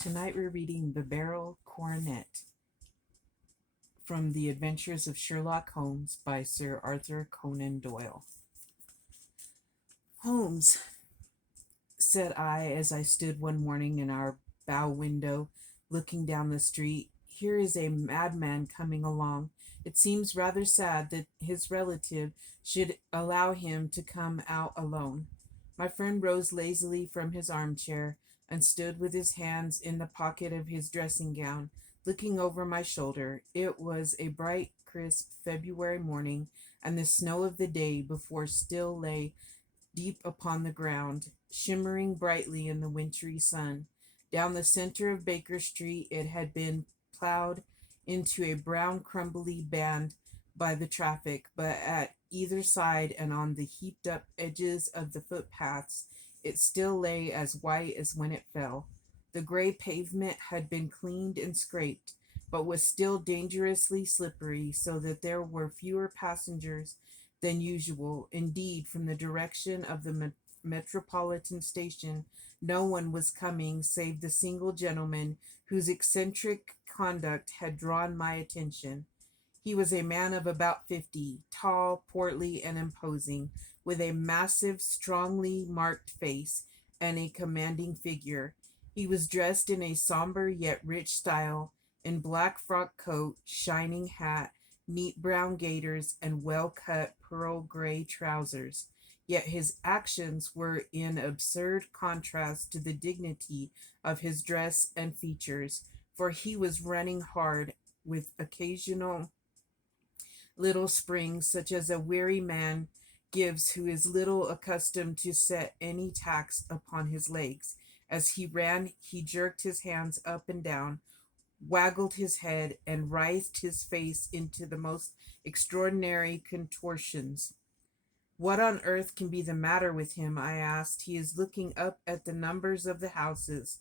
Tonight we're reading The Beryl Coronet from The Adventures of Sherlock Holmes by Sir Arthur Conan Doyle. Holmes, said I as I stood one morning in our bow window looking down the street, here is a madman coming along. It seems rather sad that his relative should allow him to come out alone. My friend rose lazily from his armchair and stood with his hands in the pocket of his dressing gown, looking over my shoulder. It was a bright, crisp February morning, and the snow of the day before still lay deep upon the ground, shimmering brightly in the wintry sun. Down the center of Baker Street it had been plowed into a brown crumbly band by the traffic, but at either side and on the heaped up edges of the footpaths it still lay as white as when it fell. The gray pavement had been cleaned and scraped, but was still dangerously slippery, so that there were fewer passengers than usual. Indeed, from the direction of the Metropolitan Station, no one was coming save the single gentleman whose eccentric conduct had drawn my attention. He was a man of about 50, tall, portly, and imposing, with a massive, strongly marked face and a commanding figure. He was dressed in a somber yet rich style, in black frock coat, shining hat, neat brown gaiters, and well-cut pearl gray trousers. Yet his actions were in absurd contrast to the dignity of his dress and features, for he was running hard, with occasional little springs, such as a weary man gives who is little accustomed to set any tax upon his legs. As he ran, he jerked his hands up and down, waggled his head, and writhed his face into the most extraordinary contortions. What on earth can be the matter with him? I asked. He is looking up at the numbers of the houses.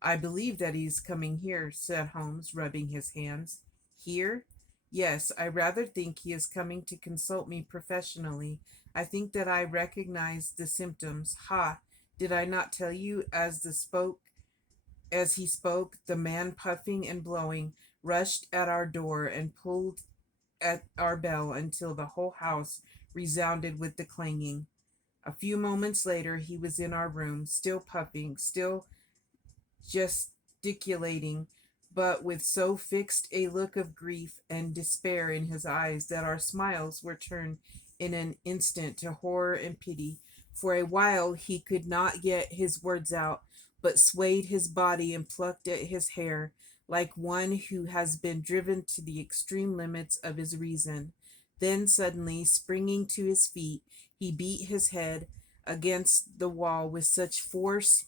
I believe that he is coming here, said Holmes, rubbing his hands. Here? Yes, I rather think he is coming to consult me professionally. I think that I recognize the symptoms. Ha! Did I not tell you as he spoke, the man puffing and blowing rushed at our door and pulled at our bell until the whole house resounded with the clanging. A few moments later he was in our room, still puffing, still gesticulating, but with so fixed a look of grief and despair in his eyes that our smiles were turned in an instant to horror and pity. For a while he could not get his words out, but swayed his body and plucked at his hair, like one who has been driven to the extreme limits of his reason. Then suddenly, springing to his feet, he beat his head against the wall with such force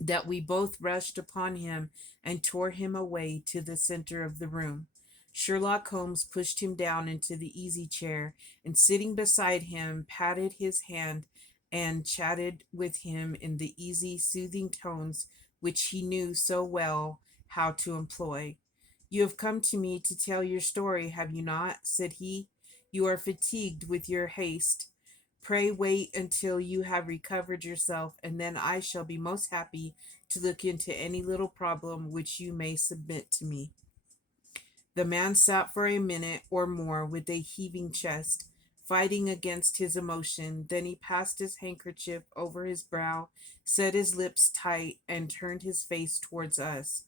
that we both rushed upon him and tore him away to the center of the room. Sherlock Holmes pushed him down into the easy chair, and sitting beside him, patted his hand and chatted with him in the easy, soothing tones which he knew so well how to employ. You have come to me to tell your story, have you not? Said he. You are fatigued with your haste. Pray wait until you have recovered yourself, and then I shall be most happy to look into any little problem which you may submit to me. The man sat for a minute or more with a heaving chest, fighting against his emotion. Then he passed his handkerchief over his brow, set his lips tight, and turned his face towards us.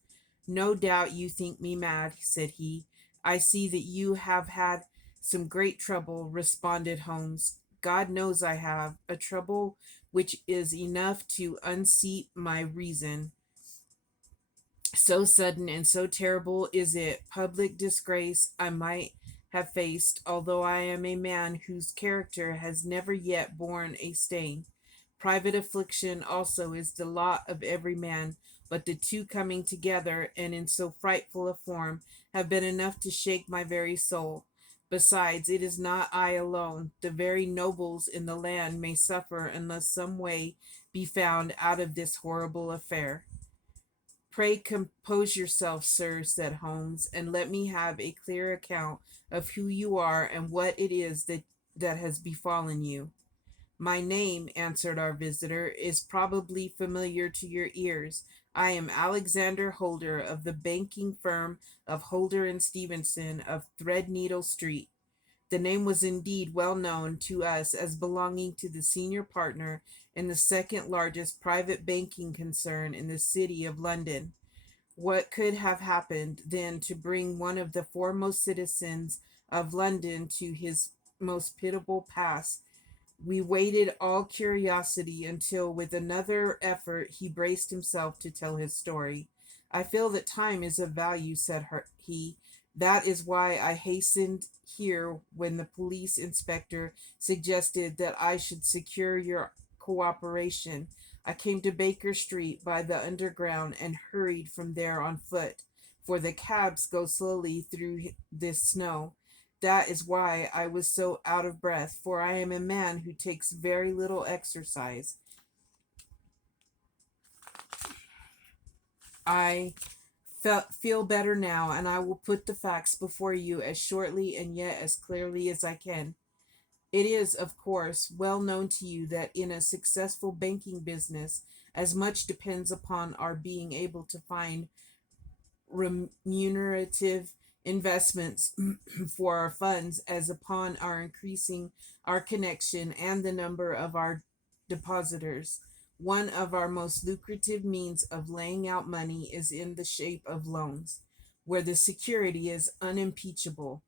No doubt you think me mad, said he. I see that you have had some great trouble, responded Holmes. God knows I have, a trouble which is enough to unseat my reason. So sudden and so terrible is it. Public disgrace I might have faced, although I am a man whose character has never yet borne a stain. Private affliction also is the lot of every man, but the two coming together, and in so frightful a form, have been enough to shake my very soul. Besides, it is not I alone. The very nobles in the land may suffer unless some way be found out of this horrible affair. Pray compose yourself, sir, said Holmes, and let me have a clear account of who you are and what it is that has befallen you. My name, answered our visitor, is probably familiar to your ears. I am Alexander Holder of the banking firm of Holder and Stevenson of Threadneedle Street. The name was indeed well known to us as belonging to the senior partner in the second largest private banking concern in the city of London. What could have happened then to bring one of the foremost citizens of London to his most pitiable pass? We waited all curiosity until, with another effort, he braced himself to tell his story. I feel that time is of value, said he. That is why I hastened here when the police inspector suggested that I should secure your cooperation. I came to Baker Street by the Underground and hurried from there on foot, for the cabs go slowly through this snow. That is why I was so out of breath, for I am a man who takes very little exercise. I feel better now, and I will put the facts before you as shortly and yet as clearly as I can. It is, of course, well known to you that in a successful banking business, as much depends upon our being able to find remunerative investments for our funds as upon our increasing our connection and the number of our depositors. One of our most lucrative means of laying out money is in the shape of loans, where the security is unimpeachable.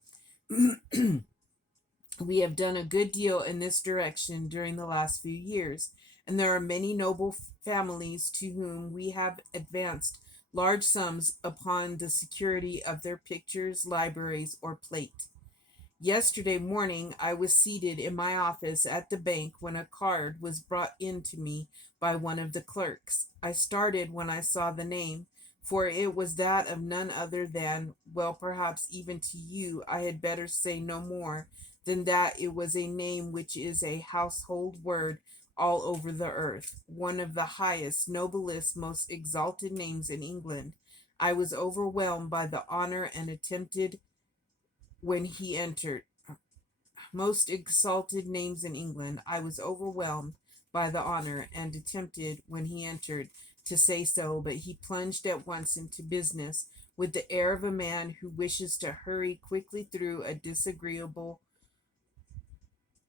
We have done a good deal in this direction during the last few years, and there are many noble families to whom we have advanced large sums upon the security of their pictures, libraries, or plate. Yesterday morning I was seated in my office at the bank when a card was brought in to me by one of the clerks. I started when I saw the name, for it was that of none other than, well, perhaps even to you I had better say no more than that it was a name which is a household word all over the earth, one of the highest, noblest, most exalted names in England. I was overwhelmed by the honor and attempted when he entered. Most exalted names in England. I was overwhelmed by the honor and attempted, when he entered, to say so, but he plunged at once into business with the air of a man who wishes to hurry quickly through a disagreeable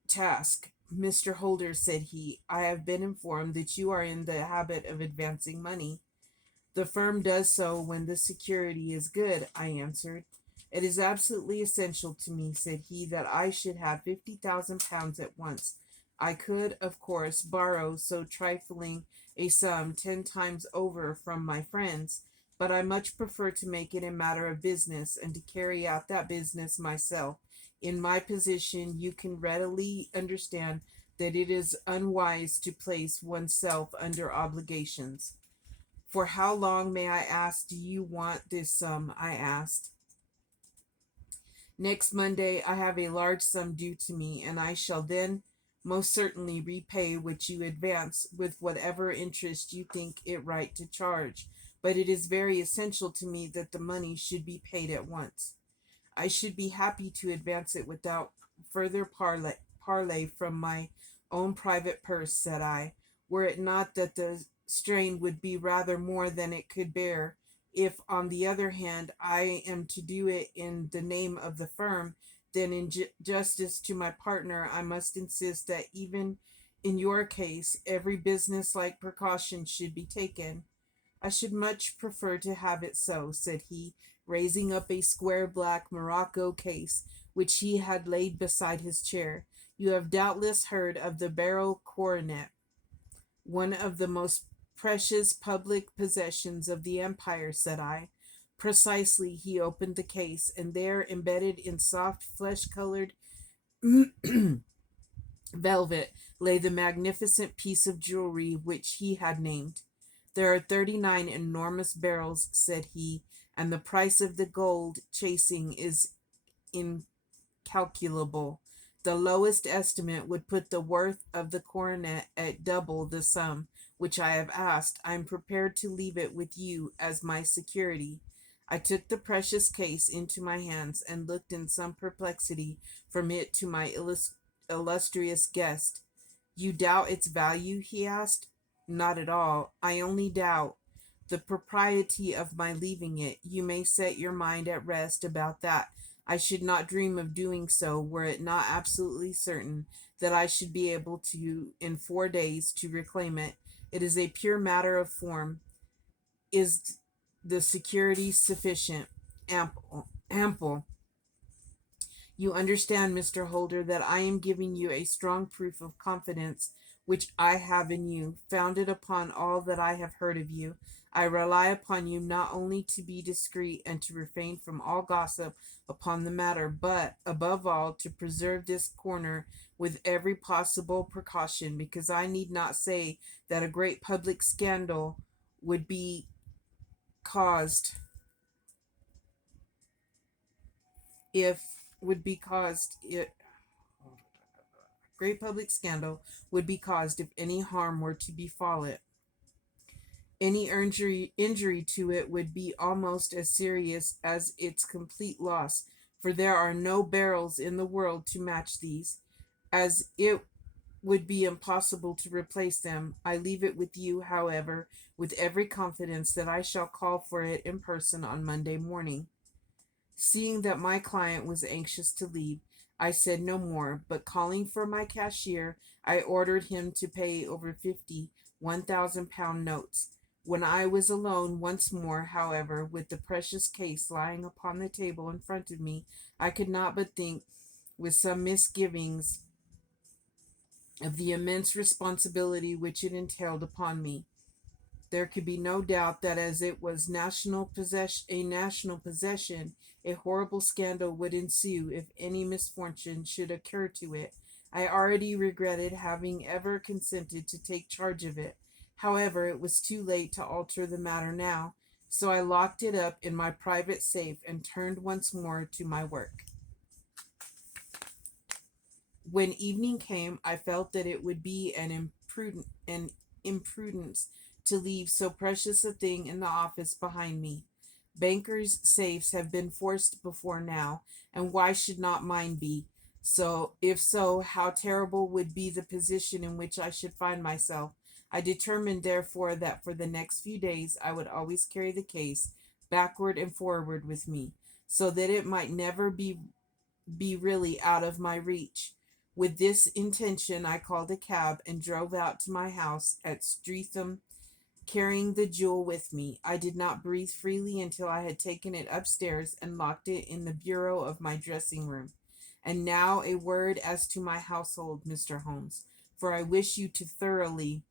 task. Mr. Holder, said he, I have been informed that you are in the habit of advancing money. The firm does so when the security is good, I answered. It is absolutely essential to me, said he, that I should have £50,000 at once. I could, of course, borrow so trifling a sum 10 times over from my friends, but I much prefer to make it a matter of business and to carry out that business myself. In my position, you can readily understand that it is unwise to place oneself under obligations. For how long, may I ask, do you want this sum? I asked. Next Monday I have a large sum due to me, and I shall then most certainly repay what you advance with whatever interest you think it right to charge. But it is very essential to me that the money should be paid at once. I should be happy to advance it without further parley from my own private purse, said I, were it not that the strain would be rather more than it could bear. If, on the other hand, I am to do it in the name of the firm, then in justice to my partner, I must insist that even in your case, every business-like precaution should be taken. I should much prefer to have it so, said he, raising up a square black morocco case which he had laid beside his chair. You have doubtless heard of the Beryl Coronet, one of the most precious public possessions of the empire, said I. Precisely. He opened the case, and there, embedded in soft flesh-colored velvet, lay the magnificent piece of jewelry which he had named. There are 39 enormous barrels, said he, and the price of the gold chasing is incalculable. The lowest estimate would put the worth of the coronet at double the sum which I have asked. I am prepared to leave it with you as my security. I took the precious case into my hands and looked in some perplexity from it to my illustrious guest. You doubt its value? He asked. Not at all. I only doubt the propriety of my leaving it. You may set your mind at rest about that. I should not dream of doing so were it not absolutely certain that I should be able to, in 4 days, to reclaim it. It is a pure matter of form. Is the security sufficient? Ample. Ample. You understand, Mr. Holder, that I am giving you a strong proof of confidence which I have in you, founded upon all that I have heard of you. I rely upon you not only to be discreet and to refrain from all gossip upon the matter, but, above all, to preserve this corner with every possible precaution, because I need not say that a great public scandal would be caused if would be caused it great public scandal would be caused if any harm were to befall it. Any injury to it would be almost as serious as its complete loss, for there are no barrels in the world to match these. As it would be impossible to replace them, I leave it with you, however, with every confidence that I shall call for it in person on Monday morning. Seeing that my client was anxious to leave, I said no more, but calling for my cashier, I ordered him to pay over 50 £1,000 notes. When I was alone once more, however, with the precious case lying upon the table in front of me, I could not but think, with some misgivings, of the immense responsibility which it entailed upon me. There could be no doubt that as it was national possession, a horrible scandal would ensue if any misfortune should occur to it. I already regretted having ever consented to take charge of it. However, it was too late to alter the matter now, so I locked it up in my private safe and turned once more to my work. When evening came, I felt that it would be an imprudence to leave so precious a thing in the office behind me. Bankers' safes have been forced before now, and why should not mine be? So, if so, how terrible would be the position in which I should find myself. I determined, therefore, that for the next few days I would always carry the case backward and forward with me, so that it might never be really out of my reach. With this intention, I called a cab and drove out to my house at Streatham, carrying the jewel with me. I did not breathe freely until I had taken it upstairs and locked it in the bureau of my dressing room. And now a word as to my household, Mr. Holmes, for I wish you to thoroughly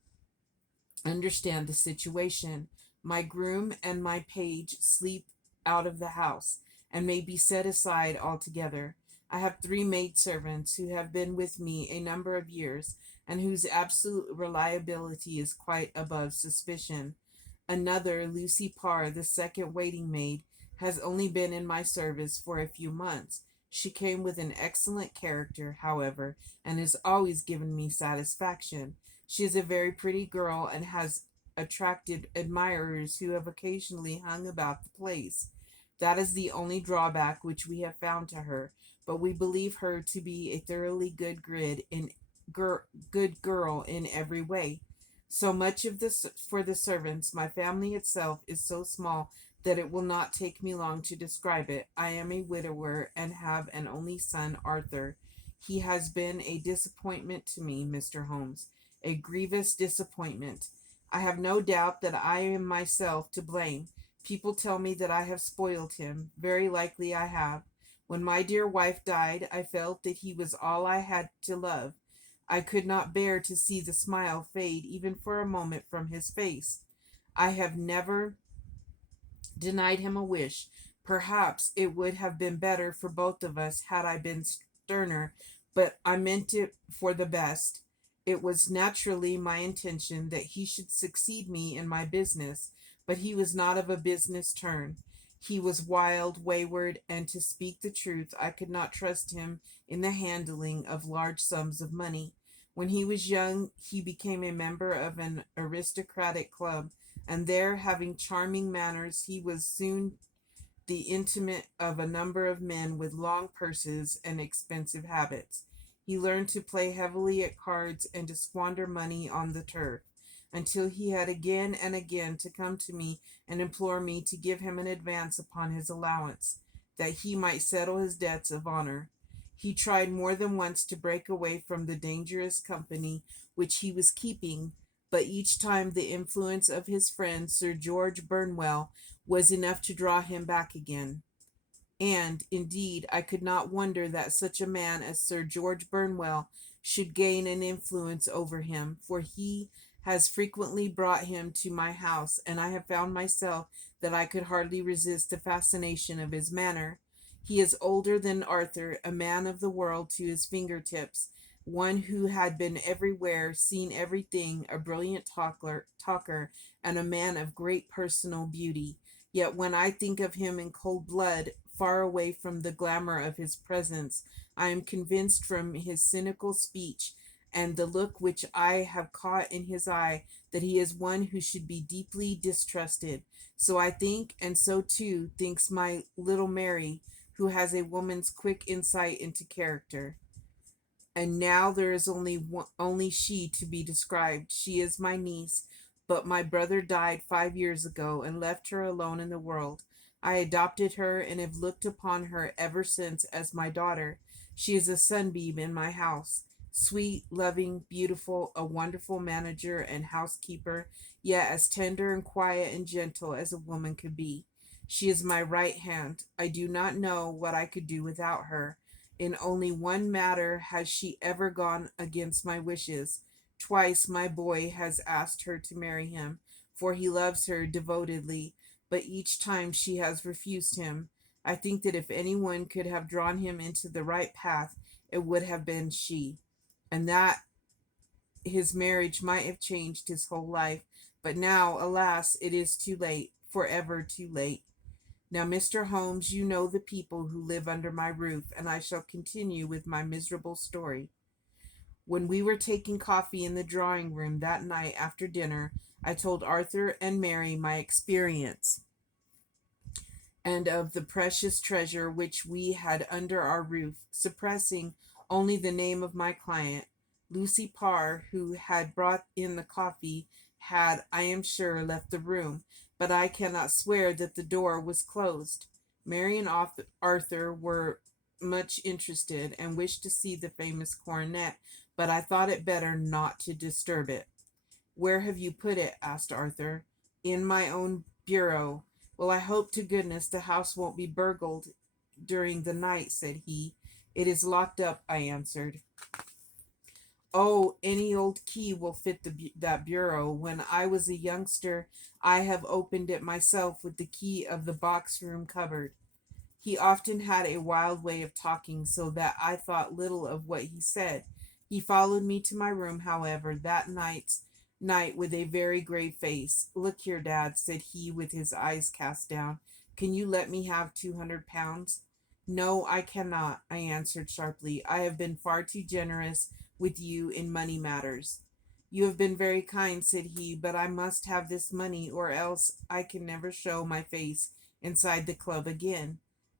understand the situation. My groom and my page sleep out of the house and may be set aside altogether. I have 3 maidservants who have been with me a number of years and whose absolute reliability is quite above suspicion. Another, Lucy Parr, the second waiting maid, has only been in my service for a few months. She came with an excellent character, however, and has always given me satisfaction. She is a very pretty girl and has attracted admirers who have occasionally hung about the place. That is the only drawback which we have found to her, but we believe her to be a thoroughly good girl in every way. So much of this for the servants. My family itself is so small that it will not take me long to describe it. I am a widower and have an only son, Arthur. He has been a disappointment to me, Mr. Holmes, a grievous disappointment. I have no doubt that I am myself to blame. People tell me that I have spoiled him. Very likely I have. When my dear wife died, I felt that he was all I had to love. I could not bear to see the smile fade even for a moment from his face. I have never denied him a wish. Perhaps it would have been better for both of us had I been sterner, but I meant it for the best. It was naturally my intention that he should succeed me in my business, but he was not of a business turn. He was wild, wayward, and to speak the truth, I could not trust him in the handling of large sums of money. When he was young, he became a member of an aristocratic club, and there, having charming manners, he was soon the intimate of a number of men with long purses and expensive habits. He learned to play heavily at cards and to squander money on the turf, until he had again and again to come to me and implore me to give him an advance upon his allowance, that he might settle his debts of honor. He tried more than once to break away from the dangerous company which he was keeping, but each time the influence of his friend Sir George Burnwell was enough to draw him back again. And, indeed, I could not wonder that such a man as Sir George Burnwell should gain an influence over him, for he has frequently brought him to my house, and I have found myself that I could hardly resist the fascination of his manner. He is older than Arthur, a man of the world to his fingertips, one who had been everywhere, seen everything, a brilliant talker, and a man of great personal beauty. Yet when I think of him in cold blood, far away from the glamour of his presence, I am convinced from his cynical speech and the look which I have caught in his eye that he is one who should be deeply distrusted. So I think, and so too thinks my little Mary, who has a woman's quick insight into character. And now there is only she to be described. She is my niece, but my brother died 5 years ago and left her alone in the world. I adopted her and have looked upon her ever since as my daughter. She is a sunbeam in my house, sweet, loving, beautiful, a wonderful manager and housekeeper, yet as tender and quiet and gentle as a woman could be. She is my right hand. I do not know what I could do without her. In only one matter has she ever gone against my wishes. Twice my boy has asked her to marry him, for he loves her devotedly, but each time she has refused him. I think that if anyone could have drawn him into the right path, it would have been she, and that his marriage might have changed his whole life. But now, alas, it is too late, forever too late. Now, Mr. Holmes, you know the people who live under my roof, and I shall continue with my miserable story. When we were taking coffee in the drawing room that night after dinner, I told Arthur and Mary my experience and of the precious treasure which we had under our roof, suppressing only the name of my client. Lucy Parr, who had brought in the coffee, had, I am sure, left the room, but I cannot swear that the door was closed. Mary and Arthur were much interested and wished to see the famous coronet, but I thought it better not to disturb it. Where have you put it? Asked Arthur. In my own bureau. Well, I hope to goodness the house won't be burgled during the night, said he. It is locked up, I answered. Oh, any old key will fit that bureau. When I was a youngster, I have opened it myself with the key of the box room cupboard. He often had a wild way of talking, so that I thought little of what he said. He followed me to my room, however, that night with a very grave face. Look here, Dad, said he with his eyes cast down. Can you let me have £200? No, I cannot, I answered sharply. I have been far too generous with you in money matters. You have been very kind, said he, but I must have this money, or else I can never show my face inside the club again.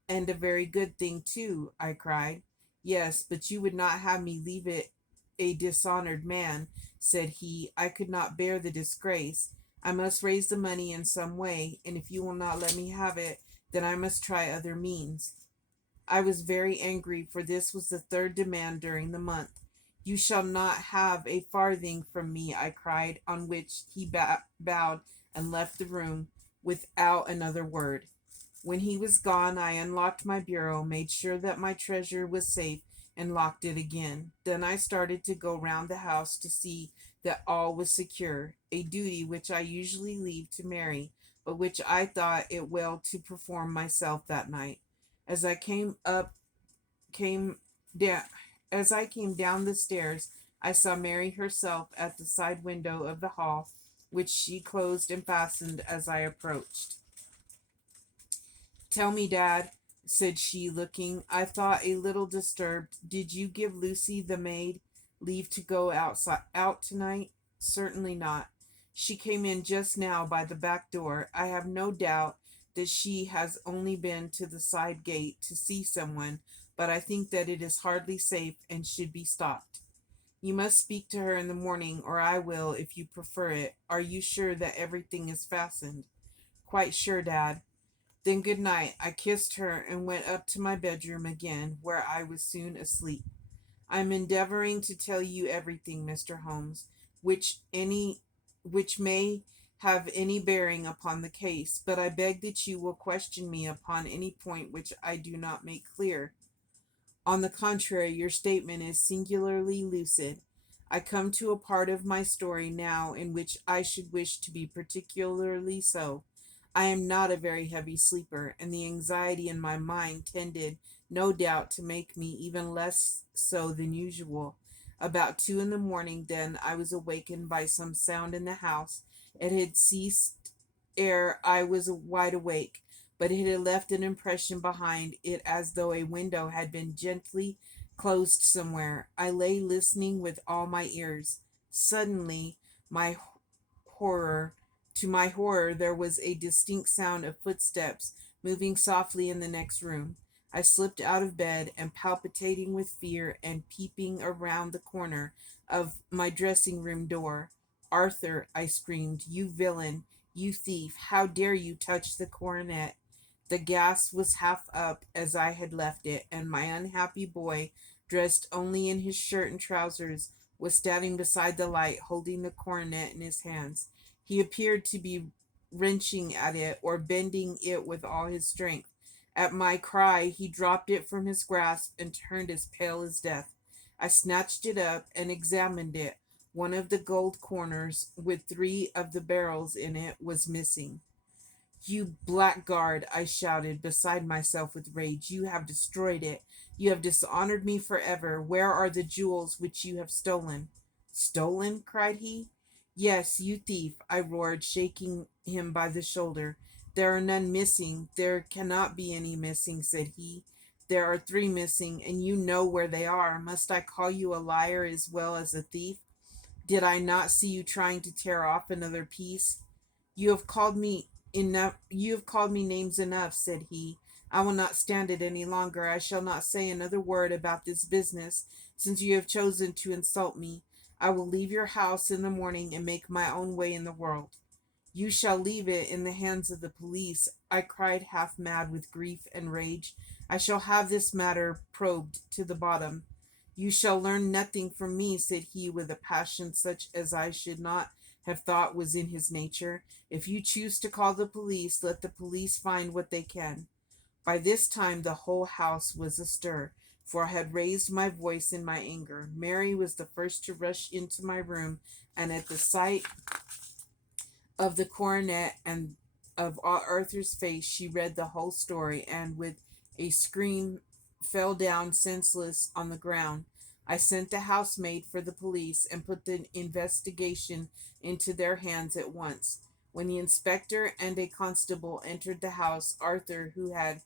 And a very good thing, too, I cried. Yes, but you would not have me leave it a dishonored man, said he. I could not bear the disgrace. I must raise the money in some way, and if you will not let me have it, then I must try other means. I was very angry, for this was the third demand during the month. You shall not have a farthing from me, I cried, on which he bowed and left the room without another word. When he was gone, I unlocked my bureau, made sure that my treasure was safe, and locked it again. Then I started to go round the house to see that all was secure, a duty which I usually leave to Mary, but which I thought it well to perform myself that night. As I came down, as I came down the stairs, I saw Mary herself at the side window of the hall, which she closed and fastened as I approached. Tell me, Dad, said she, looking, I thought, a little disturbed. Did you give Lucy, the maid, leave to go out tonight? Certainly not. She came in just now by the back door. I have no doubt that she has only been to the side gate to see someone, but I think that it is hardly safe and should be stopped. You must speak to her in the morning, or I will, if you prefer it. Are you sure that everything is fastened? Quite sure, Dad. Then good night. I kissed her and went up to my bedroom again, where I was soon asleep. I am endeavoring to tell you everything, Mr. Holmes, which any which may have any bearing upon the case, but I beg that you will question me upon any point which I do not make clear. On the contrary, your statement is singularly lucid. I come to a part of my story now in which I should wish to be particularly so. I am not a very heavy sleeper, and the anxiety in my mind tended, no doubt, to make me even less so than usual. About 2 in the morning, then, I was awakened by some sound in the house. It had ceased ere I was wide awake, but it had left an impression behind it as though a window had been gently closed somewhere. I lay listening with all my ears. Suddenly, my horror, to my horror, there was a distinct sound of footsteps moving softly in the next room. I slipped out of bed and, palpitating with fear and peeping around the corner of my dressing room door, Arthur, I screamed, you villain, you thief, how dare you touch the coronet? The gas was half up as I had left it, and my unhappy boy, dressed only in his shirt and trousers, was standing beside the light, holding the coronet in his hands. He appeared to be wrenching at it or bending it with all his strength. At my cry, he dropped it from his grasp and turned as pale as death. I snatched it up and examined it. One of the gold corners, with three of the barrels in it, was missing. You blackguard, I shouted, beside myself with rage. You have destroyed it. You have dishonored me forever. Where are the jewels which you have stolen? Stolen? Cried he. Yes, you thief, I roared, shaking him by the shoulder. There are none missing. There cannot be any missing, said he. There are three missing, and you know where they are. Must I call you a liar as well as a thief? Did I not see you trying to tear off another piece? You have called me enough you have called me names enough, said he. I will not stand it any longer. I shall not say another word about this business, since you have chosen to insult me. I will leave your house in the morning and make my own way in the world. You shall leave it in the hands of the police, I cried, half mad with grief and rage. I shall have this matter probed to the bottom. You shall learn nothing from me, said he, with a passion such as I should not have thought was in his nature. If you choose to call the police, let the police find what they can. By this time the whole house was astir, for I had raised my voice in my anger. Mary was the first to rush into my room, and at the sight of the coronet and of Arthur's face, she read the whole story, and with a scream fell down senseless on the ground. I sent the housemaid for the police and put the investigation into their hands at once. When the inspector and a constable entered the house, Arthur, who had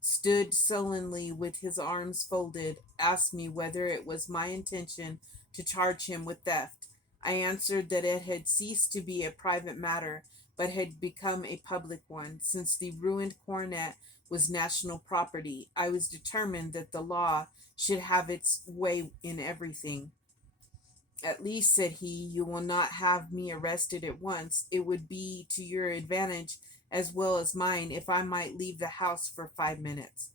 stood sullenly with his arms folded, asked me whether it was my intention to charge him with theft. I answered that it had ceased to be a private matter, but had become a public one. Since the ruined coronet was national property, I was determined that the law should have its way in everything. At least, said he, you will not have me arrested at once. It would be to your advantage as well as mine if I might leave the house for 5 minutes.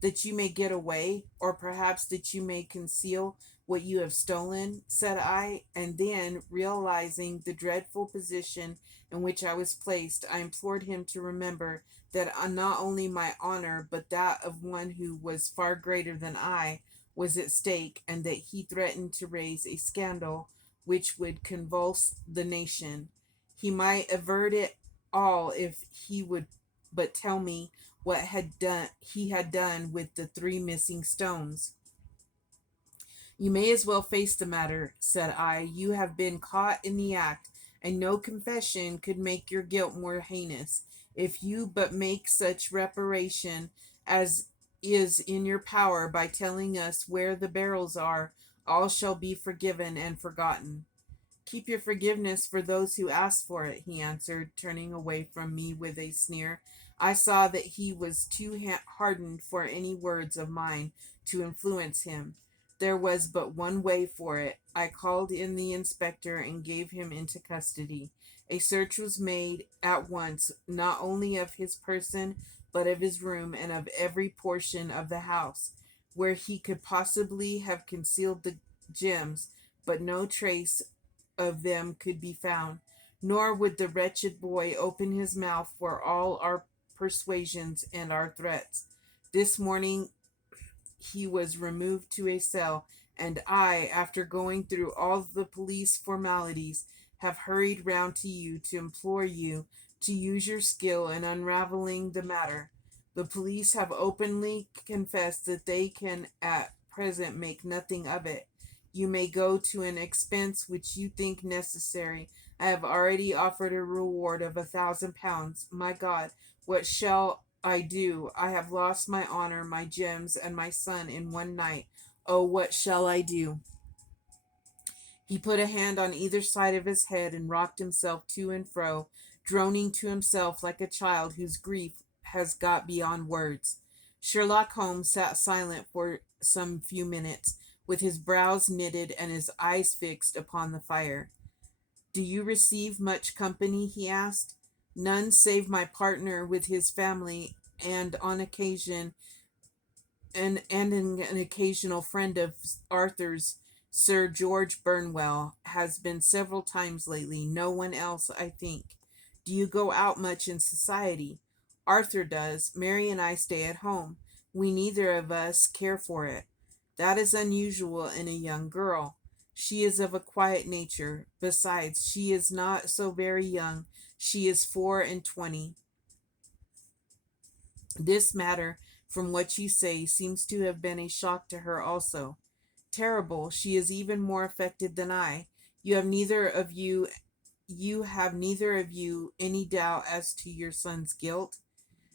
That you may get away, or perhaps that you may conceal what you have stolen, said I, and then, realizing the dreadful position in which I was placed, I implored him to remember that not only my honor, but that of one who was far greater than I, was at stake, and that he threatened to raise a scandal which would convulse the nation. He might avert it all if he would but tell me what he had done with the three missing stones. You may as well face the matter, said I. You have been caught in the act, and no confession could make your guilt more heinous. If you but make such reparation as is in your power by telling us where the barrels are, all shall be forgiven and forgotten. Keep your forgiveness for those who ask for it, he answered, turning away from me with a sneer. I saw that he was too hardened for any words of mine to influence him. There was but one way for it. I called in the inspector and gave him into custody. A search was made at once, not only of his person, but of his room and of every portion of the house where he could possibly have concealed the gems, but no trace of them could be found, nor would the wretched boy open his mouth for all our persuasions and our threats. This morning he was removed to a cell, and I, after going through all the police formalities, have hurried round to you to implore you to use your skill in unraveling the matter. The police have openly confessed that they can at present make nothing of it. You may go to an expense which you think necessary. I have already offered a reward of £1,000. My God, what shall I do? I have lost my honor, my gems, and my son in one night. Oh, what shall I do? He put a hand on either side of his head and rocked himself to and fro, droning to himself like a child whose grief has got beyond words. Sherlock Holmes sat silent for some few minutes, with his brows knitted and his eyes fixed upon the fire. Do you receive much company? He asked. None save my partner with his family, and on occasion an occasional friend of Arthur's, Sir George Burnwell, has been several times lately. No one else, I think. Do you go out much in society? Arthur does. Mary and I stay at home. We neither of us care for it. That is unusual in a young girl. She is of a quiet nature. Besides, she is not so very young. She is 24. This matter, from what you say, seems to have been a shock to her also. Terrible. She is even more affected than I. You have neither of you any doubt as to your son's guilt?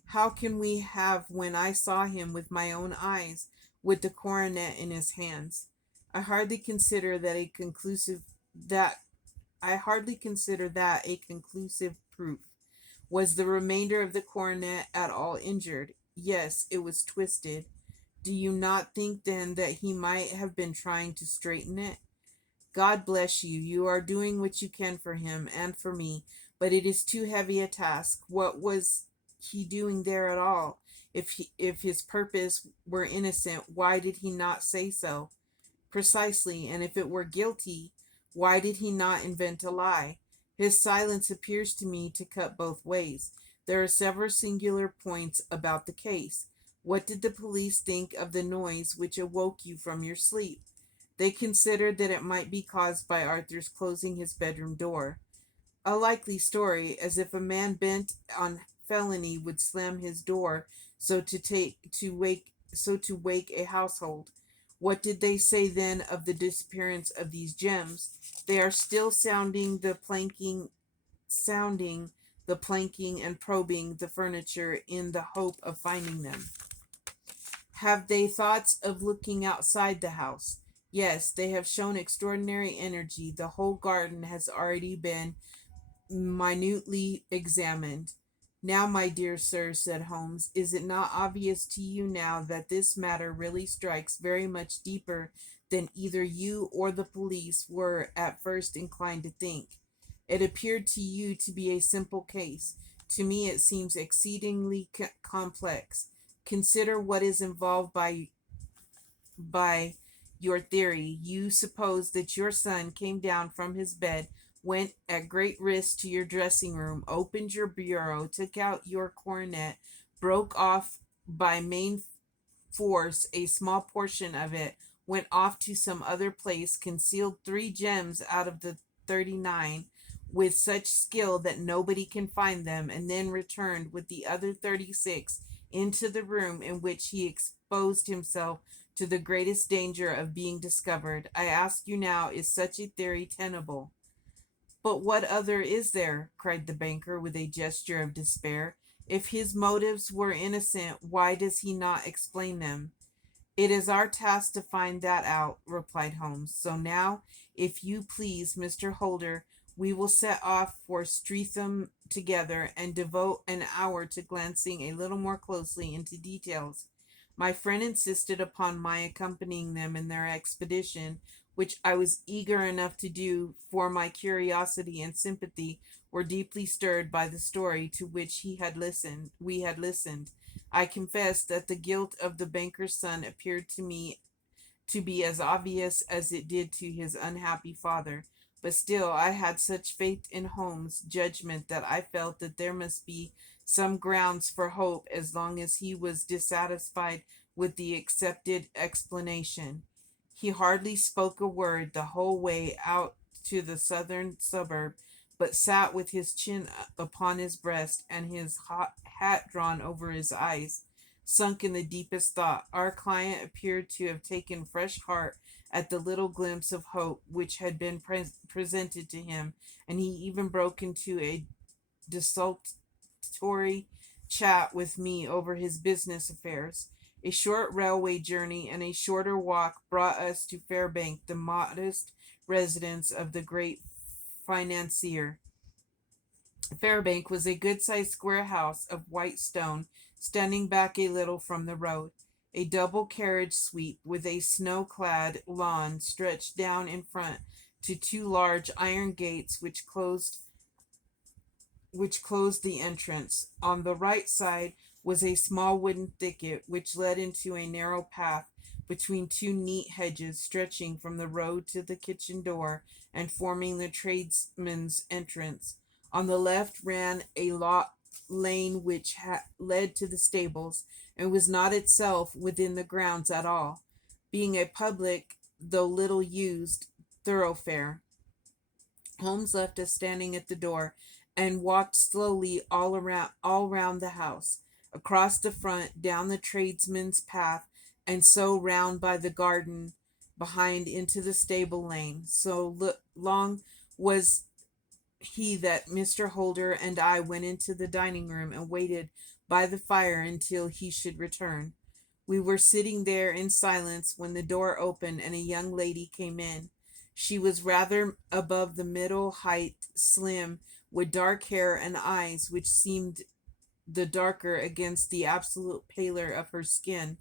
How can we have when I saw him with my own eyes, with the coronet in his hands? I hardly consider that a conclusive that I hardly consider that a conclusive proof. Was the remainder of the coronet at all injured? Yes, it was twisted. Do you not think then that he might have been trying to straighten it? God bless you. You are doing what you can for him and for me, but it is too heavy a task. What was he doing there at all? If his purpose were innocent, why did he not say so? Precisely, and if it were guilty, why did he not invent a lie? His silence appears to me to cut both ways. There are several singular points about the case. What did the police think of the noise which awoke you from your sleep? They considered that it might be caused by Arthur's closing his bedroom door. A likely story, as if a man bent on felony would slam his door so to wake a household. What did they say then of the disappearance of these gems? They are still sounding the planking and probing the furniture in the hope of finding them. Have they thoughts of looking outside the house? Yes, they have shown extraordinary energy. The whole garden has already been minutely examined. Now, my dear sir, said Holmes, is it not obvious to you now that this matter really strikes very much deeper than either you or the police were at first inclined to think? It appeared to you to be a simple case. To me it seems exceedingly complex. Consider what is involved by your theory. You suppose that your son came down from his bed, went at great risk to your dressing room, opened your bureau, took out your coronet, broke off by main force a small portion of it, went off to some other place, concealed 3 gems out of the 39 with such skill that nobody can find them, and then returned with the other 36 into the room in which he exposed himself to the greatest danger of being discovered. I ask you now, is such a theory tenable? But what other is there? Cried the banker with a gesture of despair. If his motives were innocent, why does he not explain them? It is our task to find that out, replied Holmes. So now, if you please, Mr. Holder, we will set off for Streatham together and devote an hour to glancing a little more closely into details. My friend insisted upon my accompanying them in their expedition, which I was eager enough to do, for my curiosity and sympathy were deeply stirred by the story to which we had listened. I confess that the guilt of the banker's son appeared to me to be as obvious as it did to his unhappy father. But still, I had such faith in Holmes' judgment that I felt that there must be some grounds for hope as long as he was dissatisfied with the accepted explanation. He hardly spoke a word the whole way out to the southern suburb, but sat with his chin upon his breast and his hot hat drawn over his eyes, sunk in the deepest thought. Our client appeared to have taken fresh heart at the little glimpse of hope which had been presented to him, and he even broke into a desultory chat with me over his business affairs. A short railway journey and a shorter walk brought us to Fairbank, the modest residence of the great financier. Fairbank was a good-sized square house of white stone, standing back a little from the road. A double carriage sweep with a snow-clad lawn stretched down in front to two large iron gates which closed the entrance. On the right side was a small wooden thicket which led into a narrow path between two neat hedges stretching from the road to the kitchen door and forming the tradesman's entrance. On the left ran a lane which led to the stables and was not itself within the grounds at all, being a public, though little used, thoroughfare. Holmes left us standing at the door and walked slowly all round the house, across the front, down the tradesman's path, and so round by the garden behind into the stable lane. So long was he that Mr. Holder and I went into the dining room and waited by the fire until he should return. We were sitting there in silence when the door opened and a young lady came in. She was rather above the middle height, slim, with dark hair and eyes which seemed the darker against the absolute pallor of her skin.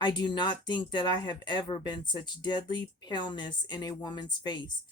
I do not think that I have ever been such deadly paleness in a woman's face.